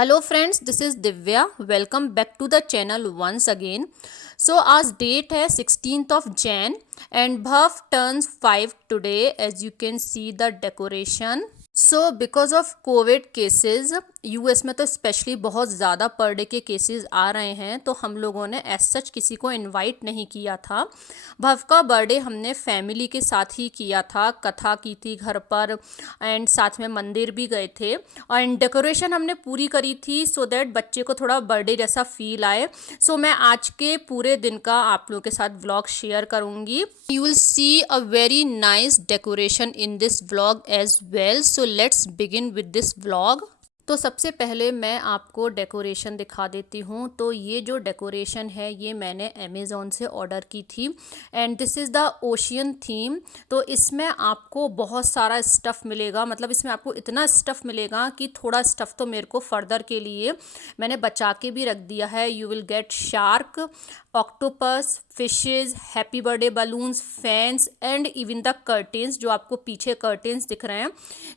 Hello friends, this is Divya. Welcome back to the channel once again. So आज date है 16th of Jan and Bhav turns 5 today as you can see the decoration. So because of Covid cases US में तो specially बहुत ज़्यादा per day के cases आ रहे हैं, तो हम लोगों ने एज सच किसी को इनवाइट नहीं किया था। भव का बर्थडे हमने फैमिली के साथ ही किया था, कथा की थी घर पर एंड साथ में मंदिर भी गए थे और डेकोरेशन हमने पूरी करी थी सो दैट बच्चे को थोड़ा बर्थडे जैसा फील आए। सो मैं आज के पूरे दिन का आप लोगों के साथ व्लॉग शेयर करूँगी। You will see a very nice decoration in this vlog as well. So let's begin with this vlog. तो सबसे पहले मैं आपको डेकोरेशन दिखा देती हूँ। तो ये जो डेकोरेशन है ये मैंने अमेज़ॉन से ऑर्डर की थी and this is the ocean theme. तो इसमें आपको बहुत सारा स्टफ़ मिलेगा, मतलब इसमें आपको इतना स्टफ़ मिलेगा कि थोड़ा स्टफ़ तो मेरे को फर्दर के लिए मैंने बचा के भी रख दिया है। You will get shark, octopus, fishes, happy birthday balloons, fans and even the curtains. जो आपको पीछे कर्टेंस दिख रहे हैं,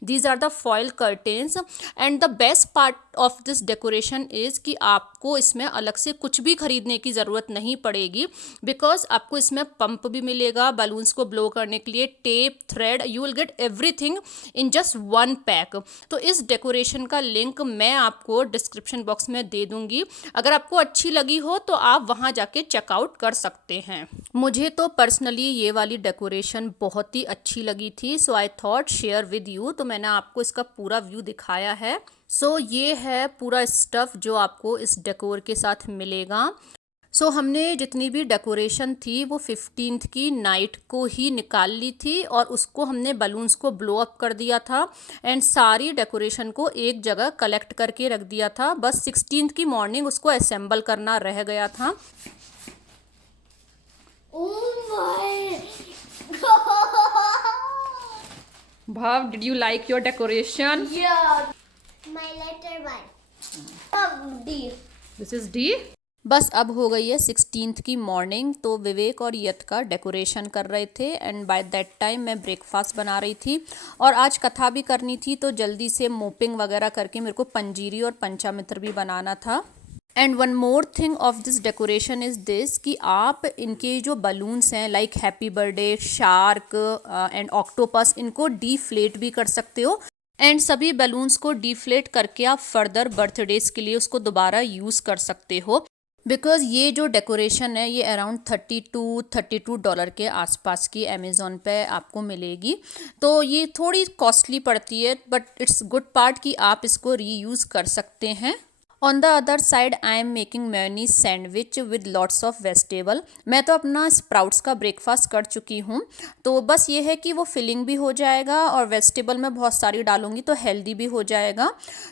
these are the foil curtains. And the best part of this decoration is कि आपको इसमें अलग से कुछ भी खरीदने की ज़रूरत नहीं पड़ेगी, बिकॉज आपको इसमें पंप भी मिलेगा बलून्स को ब्लो करने के लिए, tape, thread, you will get everything in just one pack. तो इस डेकोरेशन का लिंक मैं आपको डिस्क्रिप्शन बॉक्स में दे दूँगी। अगर आपको अच्छी लगी हो तो आप वहाँ जाके चेकआउट कर सकते हैं। मुझे तो पर्सनली ये वाली डेकोरेशन बहुत ही अच्छी लगी थी, so I thought share with you. तो मैंने आपको इसका पूरा व्यू दिखाया है। सो ये है पूरा स्टफ़ जो आपको इस डेकोर के साथ मिलेगा। सो हमने जितनी भी डेकोरेशन थी वो 15th की नाइट को ही निकाल ली थी और उसको हमने बलून्स को ब्लो अप कर दिया था एंड सारी डेकोरेशन को एक जगह कलेक्ट करके रख दिया था। बस 16th की मॉर्निंग उसको असेंबल करना रह गया था। Oh my god! Bhav, did you like your decoration? Yeah. My letter one. D. This is D. बस अब हो गई है 16th की मॉर्निंग। तो विवेक और यत का डेकोरेशन कर रहे थे एंड बाय दैट टाइम मैं ब्रेकफास्ट बना रही थी और आज कथा भी करनी थी, तो जल्दी से मोपिंग वगैरह करके मेरे को पंजीरी और पंचामित्र भी बनाना था। And one more thing of this decoration is this कि आप इनके जो बलून्स हैं like happy birthday, shark and octopus, इनको डीफ्लेट भी कर सकते हो एंड सभी बलून्स को डीफ्लेट करके आप फर्दर बर्थडेज के लिए उसको दोबारा यूज़ कर सकते हो। बिकॉज ये जो डेकोरेशन है ये अराउंड $32 के आसपास की अमेज़ॉन पे आपको मिलेगी। तो ये थोड़ी कॉस्टली पड़ती है बट इट्स गुड पार्ट कि आप इसको रीयूज़ कर सकते हैं। On the other side I am making mayonnaise sandwich with lots of vegetable. मैं तो अपना स्प्राउट्स का ब्रेकफास्ट कर चुकी हूँ, तो बस ये है कि वो फिलिंग भी हो जाएगा और वेजिटेबल मैं बहुत सारी डालूंगी तो हेल्दी भी हो जाएगा,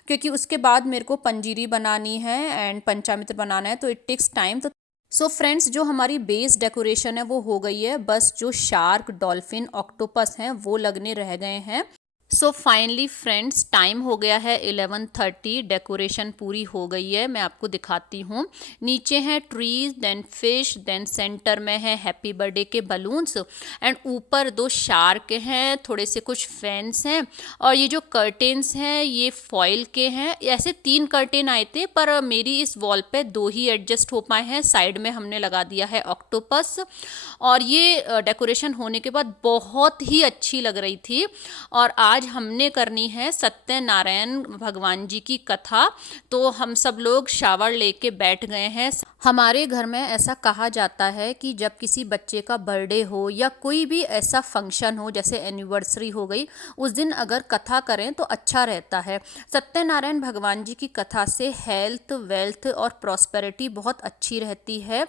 क्योंकि उसके बाद मेरे को पंजीरी बनानी है एंड पंचामित्र बनाना है, तो इट टेक्स टाइम। तो सो फ्रेंड्स, जो हमारी बेस डेकोरेशन है वो हो गई है, बस जो शार्क, डॉल्फिन, ऑक्टोपस हैं वो लगने रह गए हैं। सो फाइनली फ्रेंड्स, टाइम हो गया है 11:30। डेकोरेशन पूरी हो गई है, मैं आपको दिखाती हूँ। नीचे हैं trees, then fish, then centre में है हैप्पी बर्थडे के बलून्स एंड ऊपर 2 शार्क हैं, थोड़े से कुछ फैंस हैं और ये जो कर्टेन्स हैं ये फॉयल के हैं। ऐसे 3 कर्टेन आए थे पर मेरी इस वॉल पे 2 ही एडजस्ट हो पाए हैं। साइड में हमने लगा दिया है ऑक्टोपस और ये डेकोरेशन होने के बाद बहुत ही अच्छी लग रही थी। और आज हमने करनी है सत्यनारायण भगवान जी की कथा, तो हम सब लोग शावर लेके बैठ गए हैं। हमारे घर में ऐसा कहा जाता है कि जब किसी बच्चे का बर्थडे हो या कोई भी ऐसा फंक्शन हो जैसे एनिवर्सरी हो गई, उस दिन अगर कथा करें तो अच्छा रहता है। सत्यनारायण भगवान जी की कथा से हेल्थ, वेल्थ और प्रॉस्पेरिटी बहुत अच्छी रहती है।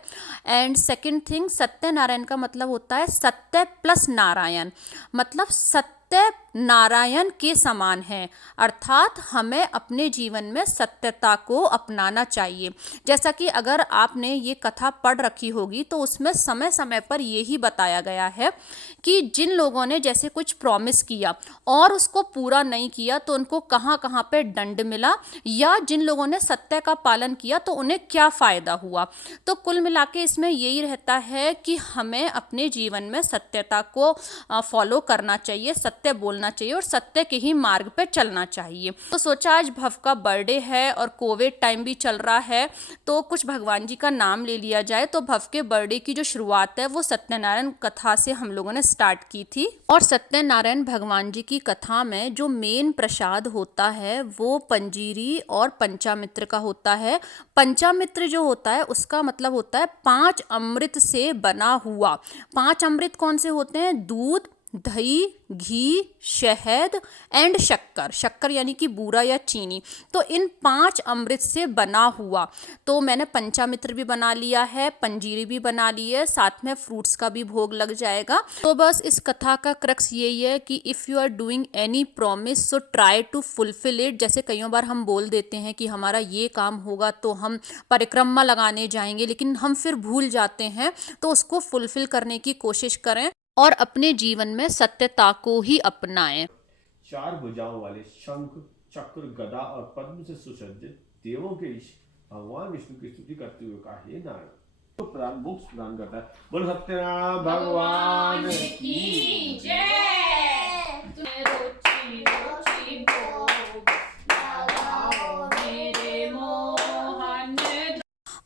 एंड सेकंड थिंग, सत्यनारायण का मतलब होता है सत्य प्लस नारायण, मतलब सत्य नारायण के समान है, अर्थात हमें अपने जीवन में सत्यता को अपनाना चाहिए। जैसा कि अगर आपने ये कथा पढ़ रखी होगी तो उसमें समय समय पर यही बताया गया है कि जिन लोगों ने जैसे कुछ प्रॉमिस किया और उसको पूरा नहीं किया तो उनको कहाँ कहाँ पे दंड मिला, या जिन लोगों ने सत्य का पालन किया तो उन्हें क्या फ़ायदा हुआ। तो कुल मिला के इसमें यही रहता है कि हमें अपने जीवन में सत्यता को फॉलो करना चाहिए, सत्य बोलना चलना चाहिए और सत्य के ही मार्ग पे चलना चाहिए। तो सोचा आज भव का बर्थडे है और कोविड टाइम भी चल रहा है तो कुछ भगवान जी का नाम ले लिया जाए। तो भव के बर्थडे की जो शुरुआत है वो सत्यनारायण कथा से हम लोगों ने स्टार्ट की थी। और सत्यनारायण भगवान जी की कथा में जो मेन प्रसाद होता है वो पंजीरी और पंचामृत का होता है। पंचामृत जो होता है उसका मतलब होता है 5 अमृत से बना हुआ। 5 अमृत कौन से होते हैं? दूध, दही, घी, शहद एंड शक्कर। शक्कर यानी कि बूरा या चीनी। तो इन 5 अमृत से बना हुआ। तो मैंने पंचामृत भी बना लिया है, पंजीरी भी बना ली है, साथ में फ्रूट्स का भी भोग लग जाएगा। तो बस इस कथा का क्रक्स यही है कि if you are doing any promise so try to fulfil it. जैसे कई बार हम बोल देते हैं कि हमारा ये काम होगा तो हम परिक्रमा लगाने जाएंगे, लेकिन हम फिर भूल जाते हैं। तो उसको फुलफिल करने की कोशिश करें और अपने जीवन में सत्यता को ही अपनाएं। 4 भुजाओं वाले शंख, चक्र, गदा और पद्म से सुसज्जित देवों के ईश भगवान विष्णु की स्तुति करते हुए कहा, हे नारायण। तो मोक्ष प्रदान करता है। बोलो सत्यनारायण भगवान की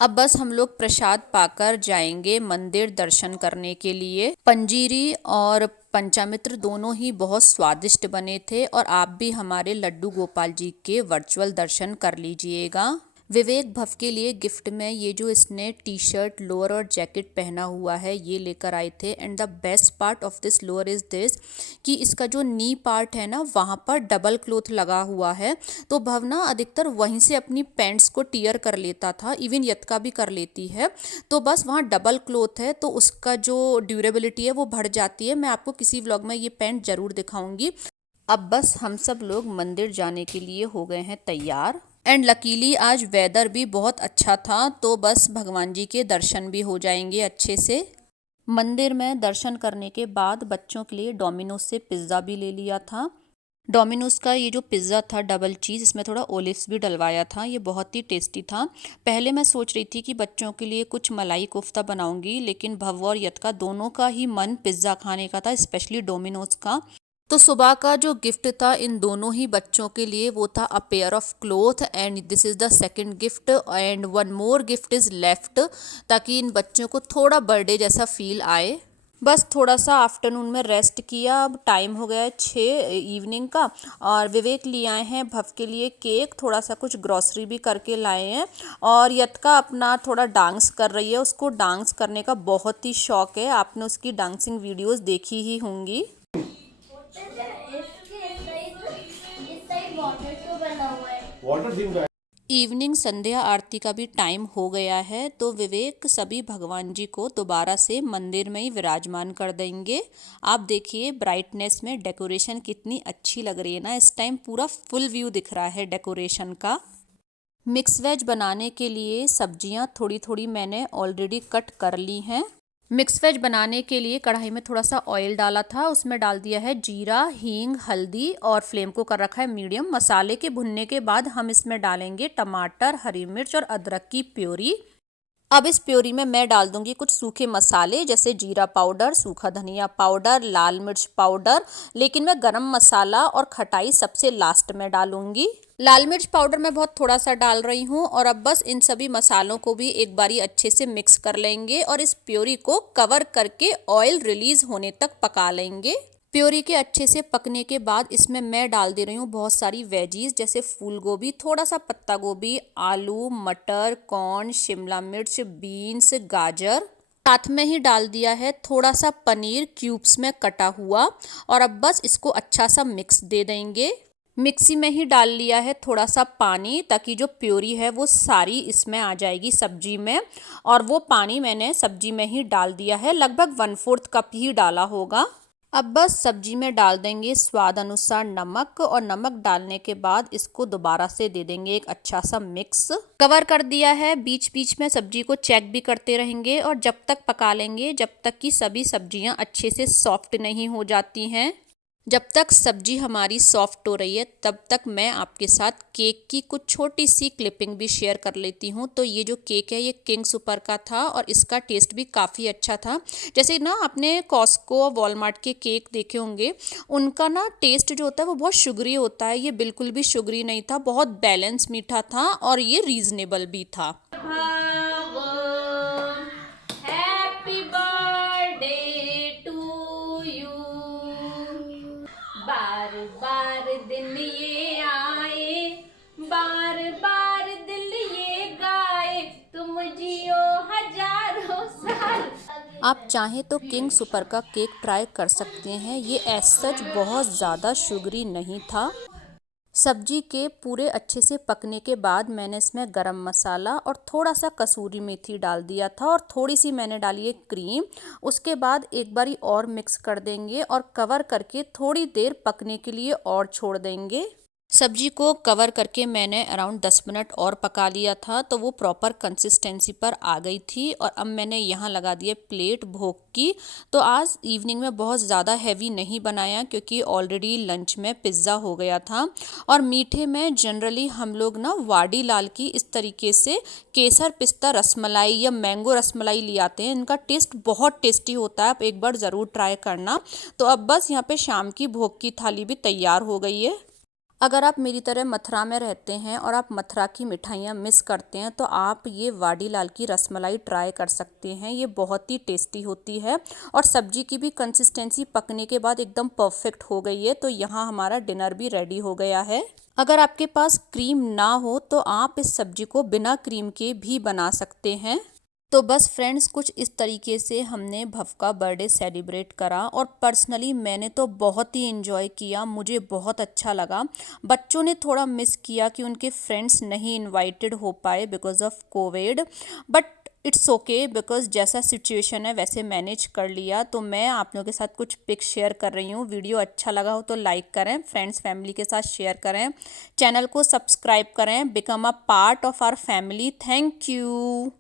अब बस हम लोग प्रसाद पाकर जाएंगे मंदिर दर्शन करने के लिए। पंजीरी और पंचामृत दोनों ही बहुत स्वादिष्ट बने थे और आप भी हमारे लड्डू गोपाल जी के वर्चुअल दर्शन कर लीजिएगा। विवेक भव के लिए गिफ्ट में ये जो इसने टी शर्ट, लोअर और जैकेट पहना हुआ है ये लेकर आए थे। And the best part of this lower is this कि इसका जो नी पार्ट है ना वहाँ पर डबल क्लोथ लगा हुआ है। तो भव ना अधिकतर वहीं से अपनी पैंट्स को टियर कर लेता था, इवन यत्का भी कर लेती है। तो बस वहाँ डबल क्लोथ है तो उसका जो ड्यूरेबिलिटी है वो बढ़ जाती है। मैं आपको किसी व्लॉग में ये पैंट ज़रूर दिखाऊंगी। अब बस हम सब लोग मंदिर जाने के लिए हो गए हैं तैयार। एंड लकीली आज वेदर भी बहुत अच्छा था तो बस भगवान जी के दर्शन भी हो जाएंगे अच्छे से। मंदिर में दर्शन करने के बाद बच्चों के लिए डोमिनोज से पिज़्ज़ा भी ले लिया था। डोमिनोज का ये जो पिज़्ज़ा था डबल चीज़, इसमें थोड़ा ओलिव्स भी डलवाया था, ये बहुत ही टेस्टी था। पहले मैं सोच रही थी कि बच्चों के लिए कुछ मलाई कोफ्ता बनाऊंगी, लेकिन भव और यत्का दोनों का ही मन पिज़्ज़ा खाने का था, स्पेशली डोमिनोज का। तो सुबह का जो गिफ्ट था इन दोनों ही बच्चों के लिए वो था a pair of cloth and this is the second gift and one more gift is left, ताकि इन बच्चों को थोड़ा बर्थडे जैसा फील आए। बस थोड़ा सा आफ्टरनून में रेस्ट किया। अब टाइम हो गया है 6 इवनिंग का और विवेक लिए आए हैं भव के लिए केक, थोड़ा सा कुछ ग्रॉसरी भी करके लाए हैं। और यत्का अपना थोड़ा डांस कर रही है, उसको डांस करने का बहुत ही शौक है, आपने उसकी डांसिंग वीडियोस देखी ही होंगी। इवनिंग संध्या आरती का भी टाइम हो गया है तो विवेक सभी भगवान जी को दोबारा से मंदिर में ही विराजमान कर देंगे। आप देखिए ब्राइटनेस में डेकोरेशन कितनी अच्छी लग रही है ना, इस टाइम पूरा फुल व्यू दिख रहा है डेकोरेशन का। मिक्स वेज बनाने के लिए सब्जियां थोड़ी थोड़ी मैंने ऑलरेडी कट कर ली हैं। मिक्स वेज बनाने के लिए कढ़ाई में थोड़ा सा ऑयल डाला था, उसमें डाल दिया है जीरा, हींग, हल्दी और फ्लेम को कर रखा है मीडियम। मसाले के भुनने के बाद हम इसमें डालेंगे टमाटर, हरी मिर्च और अदरक की प्योरी। अब इस प्योरी में मैं डाल दूंगी कुछ सूखे मसाले जैसे जीरा पाउडर, सूखा धनिया पाउडर, लाल मिर्च पाउडर, लेकिन मैं गरम मसाला और खटाई सबसे लास्ट में डालूंगी। लाल मिर्च पाउडर मैं बहुत थोड़ा सा डाल रही हूँ। और अब बस इन सभी मसालों को भी एक बारी अच्छे से मिक्स कर लेंगे और इस प्योरी को कवर करके ऑयल रिलीज होने तक पका लेंगे। प्योरी के अच्छे से पकने के बाद इसमें मैं डाल दे रही हूँ बहुत सारी वेजीज जैसे फूल गोभी, थोड़ा सा पत्ता गोभी, आलू, मटर, कॉर्न, शिमला मिर्च, बीन्स, गाजर। साथ में ही डाल दिया है थोड़ा सा पनीर क्यूब्स में कटा हुआ। और अब बस इसको अच्छा सा मिक्स दे देंगे। मिक्सी में ही डाल लिया है थोड़ा सा पानी ताकि जो प्योरी है वो सारी इसमें आ जाएगी सब्जी में। और वो पानी मैंने सब्जी में ही डाल दिया है, लगभग 1/4 कप ही डाला होगा। अब बस सब्जी में डाल देंगे स्वाद अनुसार नमक और नमक डालने के बाद इसको दोबारा से दे देंगे एक अच्छा सा मिक्स। कवर कर दिया है, बीच बीच में सब्जी को चेक भी करते रहेंगे और जब तक पका लेंगे जब तक कि सभी सब्जियां अच्छे से सॉफ्ट नहीं हो जाती हैं। जब तक सब्जी हमारी सॉफ्ट हो रही है तब तक मैं आपके साथ केक की कुछ छोटी सी क्लिपिंग भी शेयर कर लेती हूँ। तो ये जो केक है ये किंग सुपर का था और इसका टेस्ट भी काफ़ी अच्छा था। जैसे ना आपने कॉस्को और वॉलमार्ट के केक देखे होंगे, उनका ना टेस्ट जो होता है वो बहुत शुगरी होता है। ये बिल्कुल भी शुगरी नहीं था, बहुत बैलेंस मीठा था और ये रीजनेबल भी था। हैप्पी बर्थडे टू यू, बार बार दिन ये आए, बार बार दिल ये गाए, तुम जियो हजारों साल। आप चाहें तो किंग सुपर का केक ट्राई कर सकते हैं। ये एज सच बहुत ज़्यादा शुगरी नहीं था। सब्जी के पूरे अच्छे से पकने के बाद मैंने इसमें गरम मसाला और थोड़ा सा कसूरी मेथी डाल दिया था और थोड़ी सी मैंने डाली है क्रीम। उसके बाद एक बारी और मिक्स कर देंगे और कवर करके थोड़ी देर पकने के लिए और छोड़ देंगे। सब्जी को कवर करके मैंने अराउंड 10 मिनट और पका लिया था, तो वो प्रॉपर कंसिस्टेंसी पर आ गई थी। और अब मैंने यहाँ लगा दिया प्लेट भोग की। तो आज इवनिंग में बहुत ज़्यादा हैवी नहीं बनाया क्योंकि ऑलरेडी लंच में पिज़्ज़ा हो गया था। और मीठे में जनरली हम लोग ना वाडी लाल की इस तरीके से केसर पिस्ता रसमलाई या मैंगो रसमलाई ले आते हैं। इनका टेस्ट बहुत टेस्टी होता है, आप एक बार ज़रूर ट्राई करना। तो अब बस यहाँ पे शाम की भोग की थाली भी तैयार हो गई है। अगर आप मेरी तरह मथुरा में रहते हैं और आप मथुरा की मिठाइयाँ मिस करते हैं तो आप ये वाडी लाल की रसमलाई ट्राई कर सकते हैं। ये बहुत ही टेस्टी होती है और सब्जी की भी कंसिस्टेंसी पकने के बाद एकदम परफेक्ट हो गई है। तो यहाँ हमारा डिनर भी रेडी हो गया है। अगर आपके पास क्रीम ना हो तो आप इस सब्जी को बिना क्रीम के भी बना सकते हैं। तो बस फ्रेंड्स, कुछ इस तरीके से हमने भव का बर्थडे सेलिब्रेट करा और पर्सनली मैंने तो बहुत ही इन्जॉय किया, मुझे बहुत अच्छा लगा। बच्चों ने थोड़ा मिस किया कि उनके फ्रेंड्स नहीं इनवाइटेड हो पाए because of Covid, but it's okay because जैसा सिचुएशन है वैसे मैनेज कर लिया। तो मैं आप लोगों के साथ कुछ पिक्स शेयर कर रही हूँ। वीडियो अच्छा लगा हो तो लाइक करें, फ्रेंड्स फैमिली के साथ शेयर करें, चैनल को सब्सक्राइब करें, become a part of our family. Thank you.